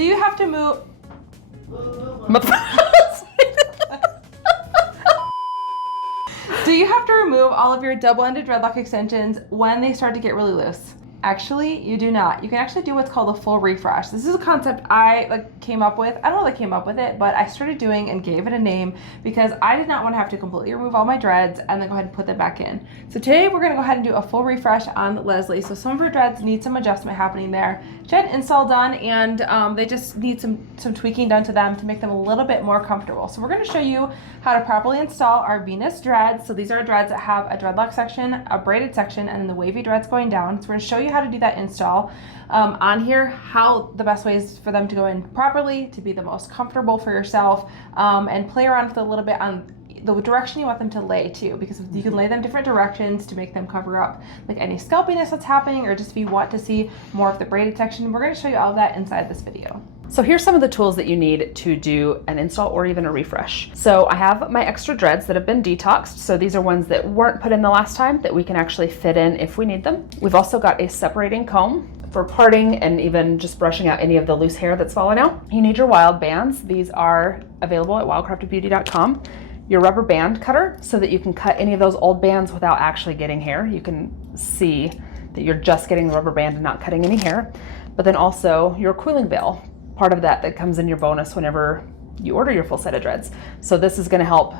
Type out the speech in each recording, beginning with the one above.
Do you have to move? Do you have to remove all of your double-ended dreadlock extensions when they start to get really loose? Actually, you do not. You can actually do what's called a full refresh. This is a concept I came up with. I don't know if I came up with it, but I started doing and gave it a name because I did not want to have to completely remove all my dreads and then go ahead and put them back in. So today we're going to go ahead and do a full refresh on Leslie. So some of her dreads need some adjustment happening there. She had an install done and they just need some tweaking done to them to make them a little bit more comfortable. So we're going to show you how to properly install our Venus dreads. So these are dreads that have a dreadlock section, a braided section, and then the wavy dreads going down. So we're going to show you how to do that install on here, how the best ways for them to go in properly to be the most comfortable for yourself, and play around with a little bit on the direction you want them to lay too, because you can lay them different directions to make them cover up like any scalpiness that's happening, or just if you want to see more of the braided section. We're going to show you all of that inside this video. So here's some of the tools that you need to do an install or even a refresh. So I have my extra dreads that have been detoxed. So these are ones that weren't put in the last time that we can actually fit in if we need them. We've also got a separating comb for parting and even just brushing out any of the loose hair that's fallen out. You need your wild bands. These are available at wildcraftedbeauty.com. Your rubber band cutter so that you can cut any of those old bands without actually getting hair. You can see that you're just getting the rubber band and not cutting any hair. But then also your cooling veil, part of that comes in your bonus whenever you order your full set of dreads. So this is going to help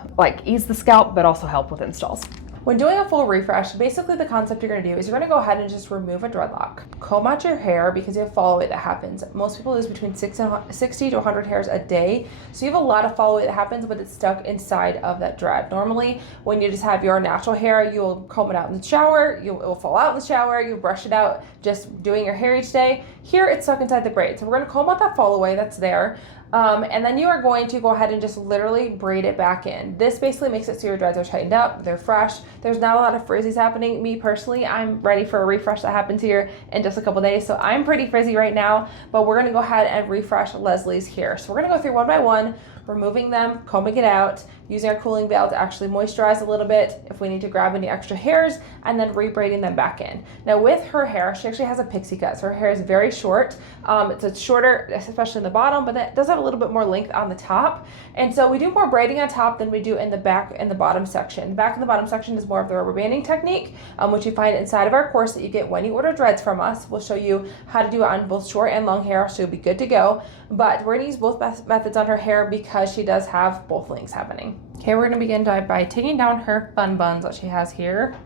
ease the scalp, but also help with installs. When doing a full refresh, basically the concept you're going to do is you're going to go ahead and just remove a dreadlock. Comb out your hair because you have follow away that happens. Most people lose between 60 to 100 hairs a day. So you have a lot of follow away that happens, but it's stuck inside of that dread. Normally, when you just have your natural hair, you'll comb it out in the shower, it will fall out in the shower, you brush it out just doing your hair each day. Here it's stuck inside the braid. So we're going to comb out that follow away that's there. And then you are going to go ahead and just literally braid it back in. This basically makes it so your dreads are tightened up, they're fresh. There's not a lot of frizzies happening. Me personally, I'm ready for a refresh that happens here in just a couple days. So I'm pretty frizzy right now, but we're gonna go ahead and refresh Leslie's here. So we're gonna go through one by one, removing them, combing it out, using our cooling veil to actually moisturize a little bit if we need to grab any extra hairs, and then rebraiding them back in. Now with her hair, she actually has a pixie cut, so her hair is very short. It's shorter, especially in the bottom, but that does have a little bit more length on the top. And so we do more braiding on top than we do in the back and the bottom section. The back and the bottom section is more of the rubber banding technique, which you find inside of our course that you get when you order dreads from us. We'll show you how to do it on both short and long hair, so you'll be good to go. But we're gonna use both methods on her hair because she does have both lengths happening. Okay, we're gonna begin by taking down her bun buns that she has here.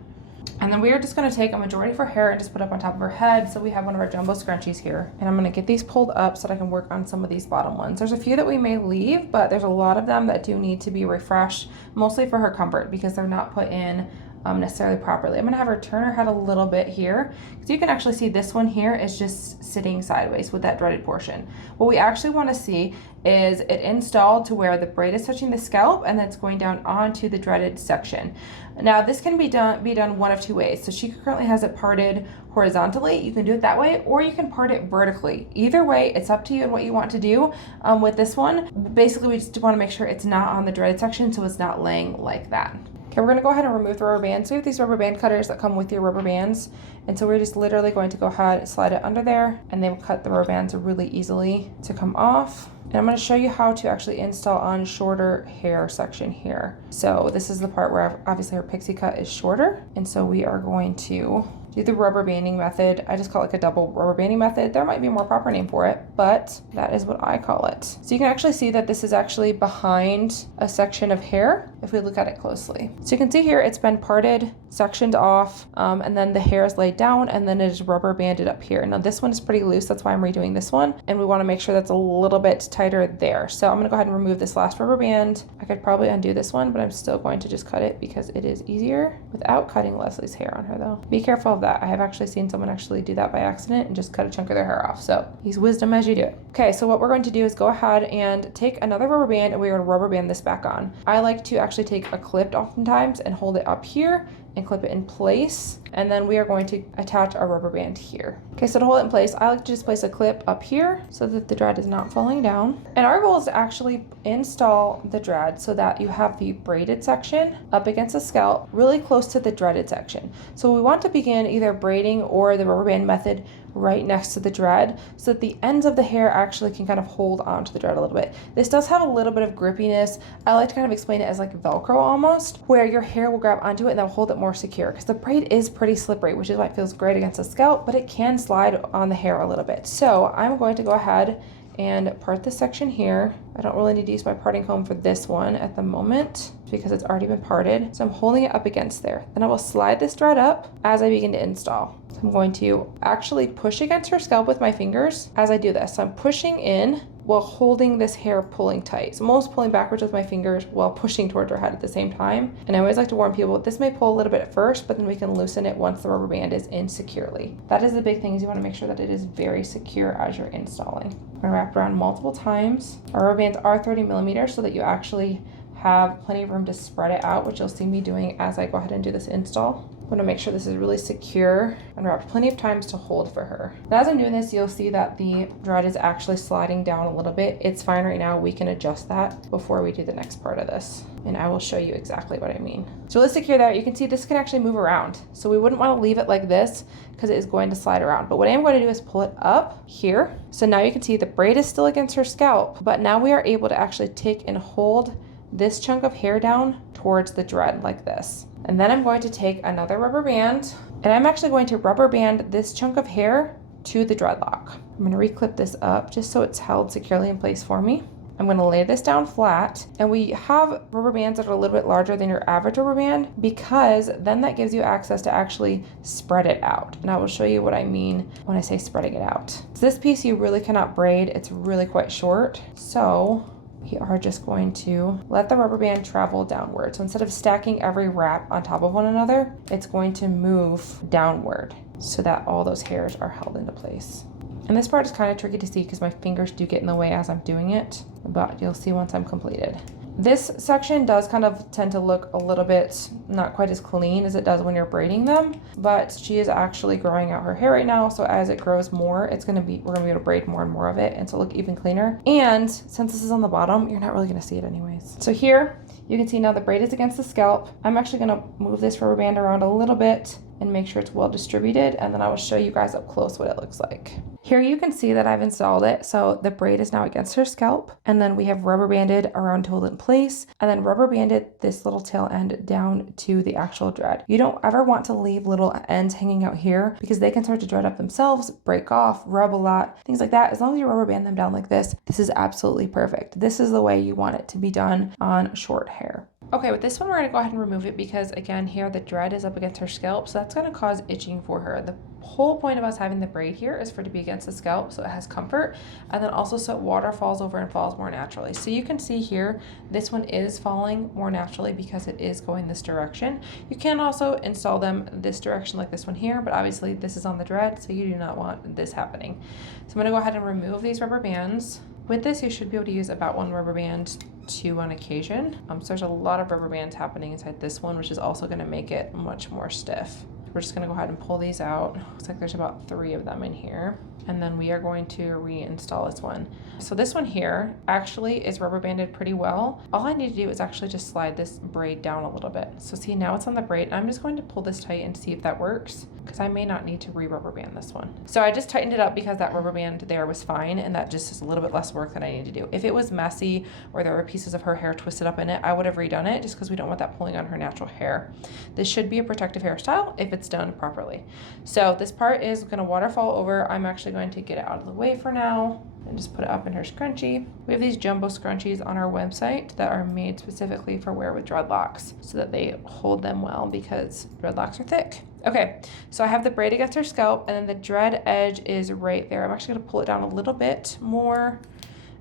And then we are just gonna take a majority of her hair and just put up on top of her head. So we have one of our jumbo scrunchies here. And I'm gonna get these pulled up so that I can work on some of these bottom ones. There's a few that we may leave, but there's a lot of them that do need to be refreshed, mostly for her comfort because they're not put in necessarily properly. I'm gonna have her turn her head a little bit here because you can actually see this one here is just sitting sideways with that dreaded portion. What we actually want to see is it installed to where the braid is touching the scalp and then it's going down onto the dreaded section. Now this can be done one of two ways. So she currently has it parted horizontally. You can do it that way, or you can part it vertically. Either way, it's up to you and what you want to do with this one. Basically, we just want to make sure it's not on the dreaded section so it's not laying like that. Okay, we're gonna go ahead and remove the rubber bands. So we have these rubber band cutters that come with your rubber bands. And so we're just literally going to go ahead and slide it under there, and they will cut the rubber bands really easily to come off. And I'm gonna show you how to actually install on shorter hair section here. So this is the part where obviously her pixie cut is shorter. And so we are going to do the rubber banding method. I just call it like a double rubber banding method. There might be a more proper name for it, but that is what I call it. So you can actually see that this is actually behind a section of hair if we look at it closely. So you can see here it's been parted, sectioned off, and then the hair is laid down and then it is rubber banded up here. Now this one is pretty loose, that's why I'm redoing this one. And we wanna make sure that's a little bit tighter there. So I'm gonna go ahead and remove this last rubber band. I could probably undo this one, but I'm still going to just cut it because it is easier without cutting Leslie's hair on her though. Be careful of that. I have actually seen someone actually do that by accident and just cut a chunk of their hair off. So use wisdom as you do it. Okay, so what we're going to do is go ahead and take another rubber band and we're going to rubber band this back on. I like to actually take a clip oftentimes and hold it up here and clip it in place. And then we are going to attach our rubber band here. Okay, so to hold it in place, I like to just place a clip up here so that the dread is not falling down. And our goal is to actually install the dread so that you have the braided section up against the scalp, really close to the dreaded section. So we want to begin either braiding or the rubber band method right next to the dread so that the ends of the hair actually can kind of hold onto the dread a little bit. This does have a little bit of grippiness. I like to kind of explain it as like Velcro almost, where your hair will grab onto it and that'll hold it more secure, because the braid is pretty slippery, which is why it feels great against the scalp, but it can slide on the hair a little bit. So I'm going to go ahead and part this section here. I don't really need to use my parting comb for this one at the moment because it's already been parted. So I'm holding it up against there. Then I will slide this thread up as I begin to install. So I'm going to actually push against her scalp with my fingers as I do this. So I'm pushing in while holding this hair pulling tight. So I'm almost pulling backwards with my fingers while pushing towards her head at the same time. And I always like to warn people, this may pull a little bit at first, but then we can loosen it once the rubber band is in securely. That is the big thing, is you want to make sure that it is very secure as you're installing. I'm gonna wrap around multiple times. Our rubber bands are 30 millimeters so that you actually have plenty of room to spread it out, which you'll see me doing as I go ahead and do this install. I want to make sure this is really secure and wrapped plenty of times to hold for her. Now, as I'm doing this, you'll see that the dread is actually sliding down a little bit. It's fine right now. We can adjust that before we do the next part of this. And I will show you exactly what I mean. It's really secure there. You can see this can actually move around. So we wouldn't want to leave it like this because it is going to slide around. But what I am going to do is pull it up here. So now you can see the braid is still against her scalp, but now we are able to actually take and hold this chunk of hair down towards the dread like this. And then I'm going to take another rubber band and I'm actually going to rubber band this chunk of hair to the dreadlock. I'm going to reclip this up just so it's held securely in place for me. I'm going to lay this down flat, and we have rubber bands that are a little bit larger than your average rubber band because then that gives you access to actually spread it out. And I will show you what I mean when I say spreading it out. So this piece you really cannot braid. It's really quite short. So we are just going to let the rubber band travel downward. So instead of stacking every wrap on top of one another, it's going to move downward so that all those hairs are held into place. And this part is kind of tricky to see because my fingers do get in the way as I'm doing it, but you'll see once I'm completed. This section does kind of tend to look a little bit not quite as clean as it does when you're braiding them, but she is actually growing out her hair right now. So as it grows more, we're gonna be able to braid more and more of it and to look even cleaner. And since this is on the bottom, you're not really gonna see it anyways. So here you can see now the braid is against the scalp. I'm actually gonna move this rubber band around a little bit and make sure it's well distributed, and then I will show you guys up close what it looks like. Here you can see that I've installed it. So the braid is now against her scalp, and then we have rubber banded around to hold it in place, and then rubber banded this little tail end down to the actual dread. You don't ever want to leave little ends hanging out here because they can start to dread up themselves, break off, rub a lot, things like that. As long as you rubber band them down like this is absolutely perfect. This is the way you want it to be done on short hair. Okay, with this one, we're gonna go ahead and remove it because again, here the dread is up against her scalp, so that's gonna cause itching for her. The whole point of us having the braid here is for it to be against the scalp so it has comfort, and then also so water falls over and falls more naturally. So you can see here, this one is falling more naturally because it is going this direction. You can also install them this direction like this one here, but obviously this is on the dread, so you do not want this happening. So I'm gonna go ahead and remove these rubber bands. With this, you should be able to use about one rubber band, two on occasion. So there's a lot of rubber bands happening inside this one, which is also gonna make it much more stiff. We're just gonna go ahead and pull these out. Looks like there's about 3 of them in here. And then we are going to reinstall this one. So this one here actually is rubber banded pretty well. All I need to do is actually just slide this braid down a little bit. So see, now it's on the braid. I'm just going to pull this tight and see if that works, because I may not need to re-rubber band this one. So I just tightened it up because that rubber band there was fine, and that just is a little bit less work than I need to do. If it was messy or there were pieces of her hair twisted up in it, I would have redone it just because we don't want that pulling on her natural hair. This should be a protective hairstyle if it's done properly. So this part is gonna waterfall over. I'm actually going to get it out of the way for now and just put it up in her scrunchie. We have these jumbo scrunchies on our website that are made specifically for wear with dreadlocks so that they hold them well because dreadlocks are thick. Okay, so I have the braid against her scalp, and then the dread edge is right there. I'm actually gonna pull it down a little bit more,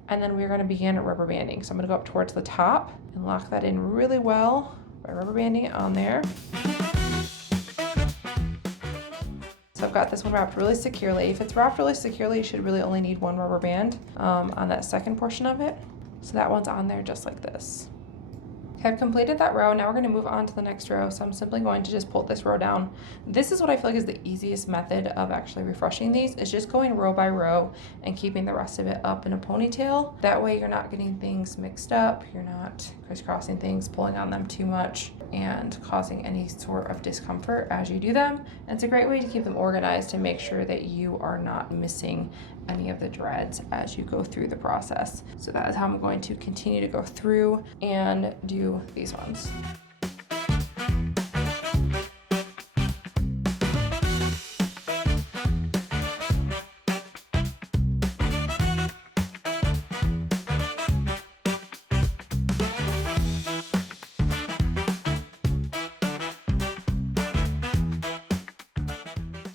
and then we're gonna begin rubber banding. So I'm gonna go up towards the top and lock that in really well by rubber banding it on there. So I've got this one wrapped really securely. If it's wrapped really securely, you should really only need one rubber band on that second portion of it. So that one's on there just like this. Okay, I've completed that row. Now we're going to move on to the next row. So I'm simply going to just pull this row down. This is what I feel like is the easiest method of actually refreshing these, is just going row by row and keeping the rest of it up in a ponytail. That way you're not getting things mixed up, you're not crisscrossing things, pulling on them too much, and causing any sort of discomfort as you do them. And it's a great way to keep them organized to make sure that you are not missing any of the dreads as you go through the process. So that is how I'm going to continue to go through and do these ones.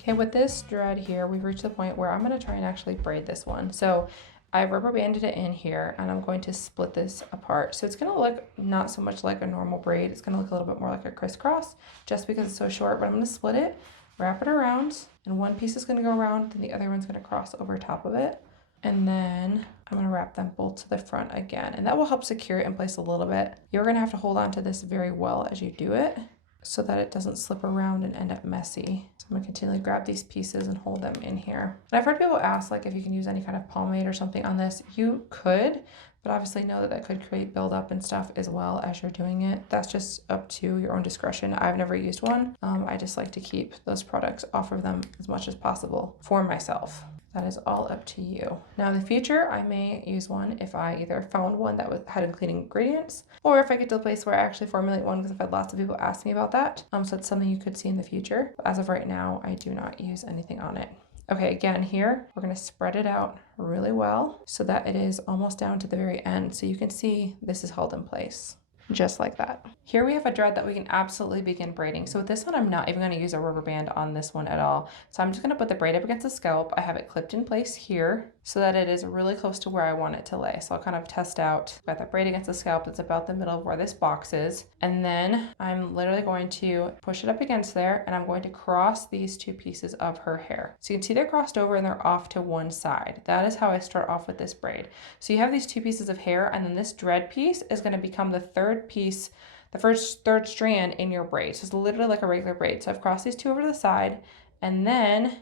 Okay, with this dread here, we've reached the point where I'm going to try and actually braid this one. So I've rubber banded it in here and I'm going to split this apart. So it's going to look not so much like a normal braid. It's going to look a little bit more like a crisscross just because it's so short, but I'm going to split it, wrap it around, and one piece is going to go around, then the other one's going to cross over top of it. And then I'm going to wrap them both to the front again, and that will help secure it in place a little bit. You're going to have to hold on to this very well as you do it, so that it doesn't slip around and end up messy. So I'm gonna continually grab these pieces and hold them in here. And I've heard people ask like if you can use any kind of pomade or something on this. You could, but obviously know that could create buildup and stuff as well as you're doing it. That's just up to your own discretion. I've never used one. I just like to keep those products off of them as much as possible for myself. That is all up to you. Now in the future, I may use one if I either found one that had clean ingredients, or if I get to a place where I actually formulate one, because I've had lots of people ask me about that. So it's something you could see in the future. But as of right now, I do not use anything on it. Okay, again here, we're gonna spread it out really well so that it is almost down to the very end. So you can see this is held in place. Just like that. Here we have a dread that we can absolutely begin braiding. So with this one, I'm not even going to use a rubber band on this one at all. So I'm just going to put the braid up against the scalp. I have it clipped in place here so that it is really close to where I want it to lay. So I'll kind of test out, got that braid against the scalp. It's about the middle of where this box is. And then I'm literally going to push it up against there, and I'm going to cross these two pieces of her hair. So you can see they're crossed over and they're off to one side. That is how I start off with this braid. So you have these two pieces of hair, and then this dread piece is going to become the third piece, the third strand in your braid. So it's literally like a regular braid. So I've crossed these two over to the side, and then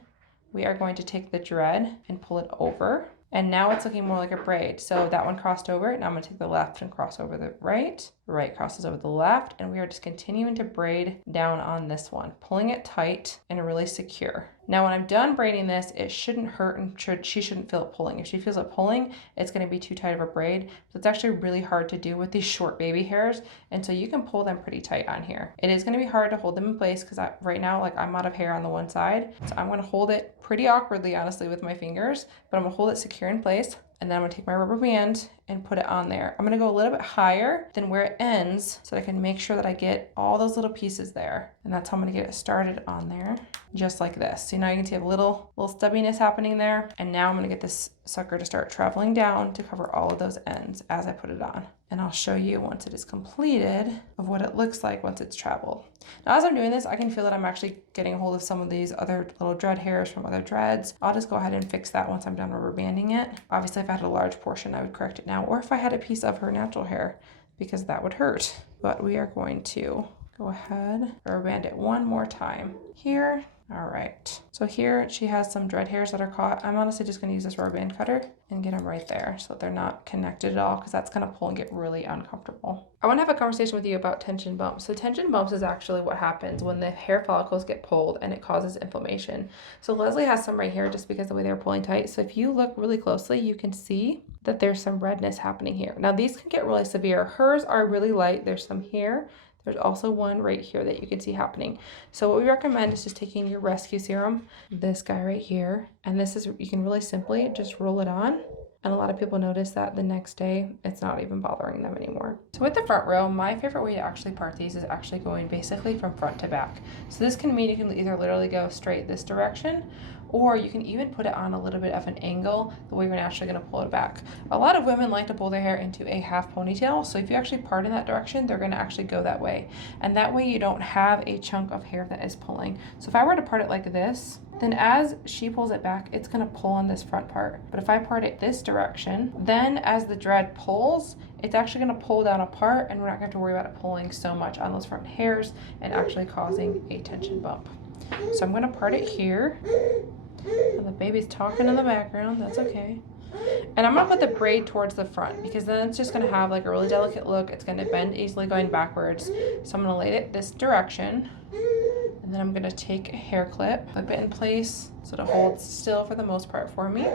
we are going to take the dread and pull it over. And now it's looking more like a braid. So that one crossed over. Now I'm going to take the left and cross over the right. The right crosses over the left. And we are just continuing to braid down on this one, pulling it tight and really secure. Now when I'm done braiding this, it shouldn't hurt and she shouldn't feel it pulling. If she feels it pulling, it's going to be too tight of a braid. So it's actually really hard to do with these short baby hairs. And so you can pull them pretty tight on here. It is going to be hard to hold them in place because right now, like I'm out of hair on the one side. So I'm going to hold it pretty awkwardly, honestly, with my fingers, but I'm going to hold it secure in place. And then I'm gonna take my rubber band and put it on there. I'm gonna go a little bit higher than where it ends so that I can make sure that I get all those little pieces there. And that's how I'm gonna get it started on there, just like this. So now you can see a little stubbiness happening there. And now I'm gonna get this sucker to start traveling down to cover all of those ends as I put it on. And I'll show you once it is completed of what it looks like once it's traveled. Now as I'm doing this, I can feel that I'm actually getting a hold of some of these other little dread hairs from other dreads. I'll just go ahead and fix that once I'm done rubber banding it. Obviously if I had a large portion, I would correct it now, or if I had a piece of her natural hair, because that would hurt. But we are going to go ahead, rubber band it one more time here. All right, so here she has some dread hairs that are caught. I'm honestly just gonna use this rubber band cutter and get them right there so that they're not connected at all, because that's gonna pull and get really uncomfortable. I wanna have a conversation with you about tension bumps. So tension bumps is actually what happens when the hair follicles get pulled and it causes inflammation. So Leslie has some right here just because of the way they're pulling tight. So if you look really closely, you can see that there's some redness happening here. Now these can get really severe. Hers are really light. There's some here. There's also one right here that you can see happening. So what we recommend is just taking your rescue serum, this guy right here, and this is, you can really simply just roll it on. And a lot of people notice that the next day it's not even bothering them anymore. So with the front row, my favorite way to actually part these is actually going basically from front to back. So this can mean you can either literally go straight this direction, or you can even put it on a little bit of an angle the way you're naturally going to pull it back. A lot of women like to pull their hair into a half ponytail, so if you actually part in that direction, they're going to actually go that way, and that way you don't have a chunk of hair that is pulling. So if I were to part it like this, then as she pulls it back, it's going to pull on this front part. But if I part it this direction, then as the dread pulls, it's actually going to pull down apart, and we're not going to have to worry about it pulling so much on those front hairs and actually causing a tension bump. So I'm going to part it here. And the baby's talking in the background, that's okay. And I'm going to put the braid towards the front, because then it's just going to have like a really delicate look. It's going to bend easily going backwards. So I'm going to lay it this direction. And then I'm going to take a hair clip, flip it in place so it holds still for the most part for me.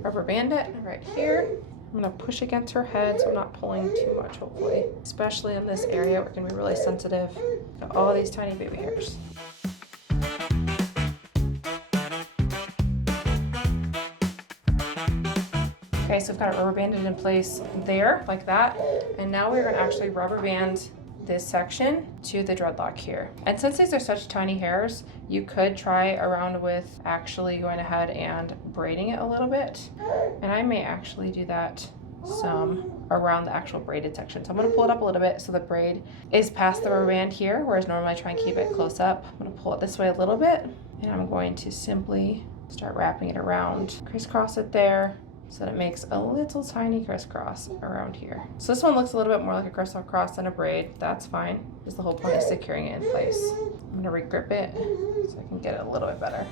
Rubber band it right here. I'm going to push against her head so I'm not pulling too much, hopefully. Especially in this area, we're going to be really sensitive to all these tiny baby hairs. Okay, so we've got it rubber banded in place there, like that. And now we're going to actually rubber band this section to the dreadlock here. And since these are such tiny hairs, you could try around with actually going ahead and braiding it a little bit. And I may actually do that some around the actual braided section. So I'm going to pull it up a little bit so the braid is past the rubber band here, whereas normally I try and keep it close up. I'm going to pull it this way a little bit, and I'm going to simply start wrapping it around, crisscross it there, so that it makes a little tiny crisscross around here. So this one looks a little bit more like a crisscross than a braid. That's fine. Just the whole point is securing it in place. I'm gonna regrip it so I can get it a little bit better.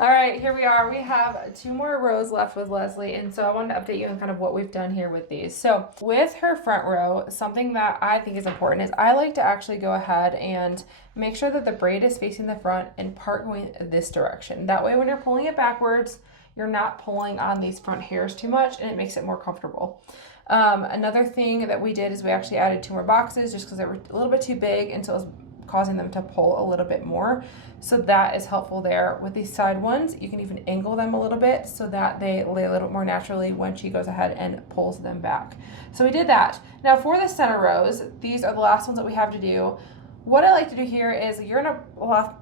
All right, here we are. We have 2 more rows left with Leslie, and so I wanted to update you on kind of what we've done here with these. So with her front row, something that I think is important is I like to actually go ahead and make sure that the braid is facing the front and part going this direction. That way when you're pulling it backwards, you're not pulling on these front hairs too much, and it makes it more comfortable. Another thing that we did is we actually added 2 more boxes just because they were a little bit too big, and so it was causing them to pull a little bit more. So that is helpful there. With these side ones, you can even angle them a little bit so that they lay a little bit more naturally when she goes ahead and pulls them back. So we did that. Now for the center rows, these are the last ones that we have to do. What I like to do here is you're gonna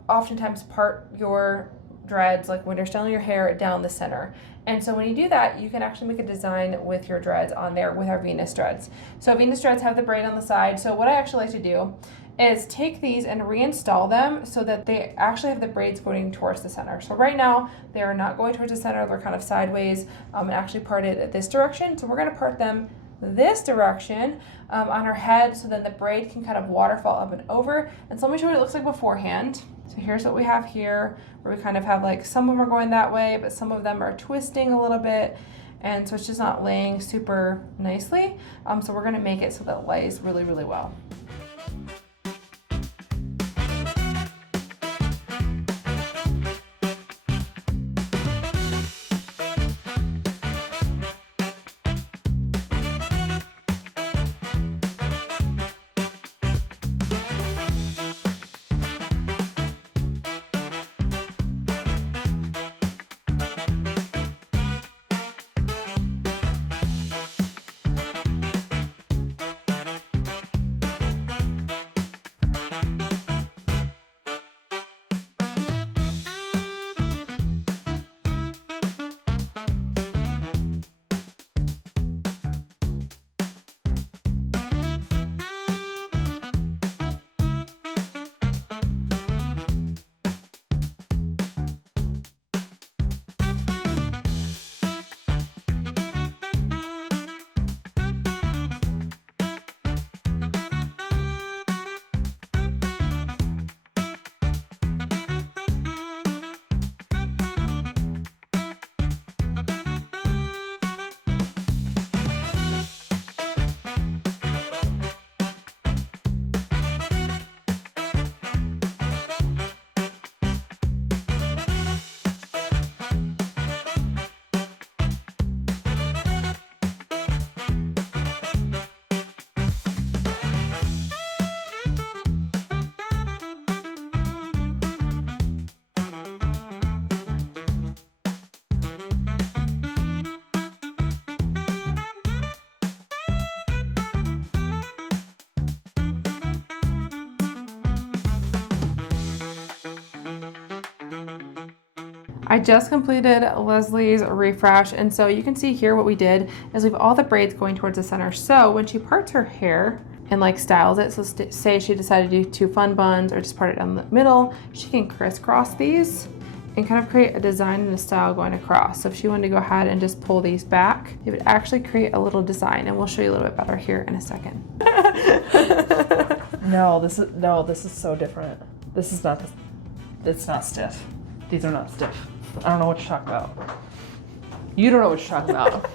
oftentimes part your dreads, like when you're styling your hair, down the center. And so when you do that, you can actually make a design with your dreads on there with our Venus dreads. So Venus dreads have the braid on the side. So what I actually like to do is take these and reinstall them so that they actually have the braids going towards the center. So right now they are not going towards the center, they're kind of sideways and actually parted this direction. So we're going to part them this direction on her head so then the braid can kind of waterfall up and over. And so let me show you what it looks like beforehand. So here's what we have here, where we kind of have like some of them are going that way, but some of them are twisting a little bit. And so it's just not laying super nicely. So we're going to make it so that it lays really, really well. I just completed Leslie's refresh, and so you can see here what we did is we have all the braids going towards the center. So when she parts her hair and like styles it, so say she decided to do 2 fun buns or just part it down the middle, she can crisscross these and kind of create a design and a style going across. So if she wanted to go ahead and just pull these back, it would actually create a little design, and we'll show you a little bit better here in a second. No, this is so different. This is not, it's not stiff. These are not stiff. I don't know what you're talking about. You don't know what you're talking about.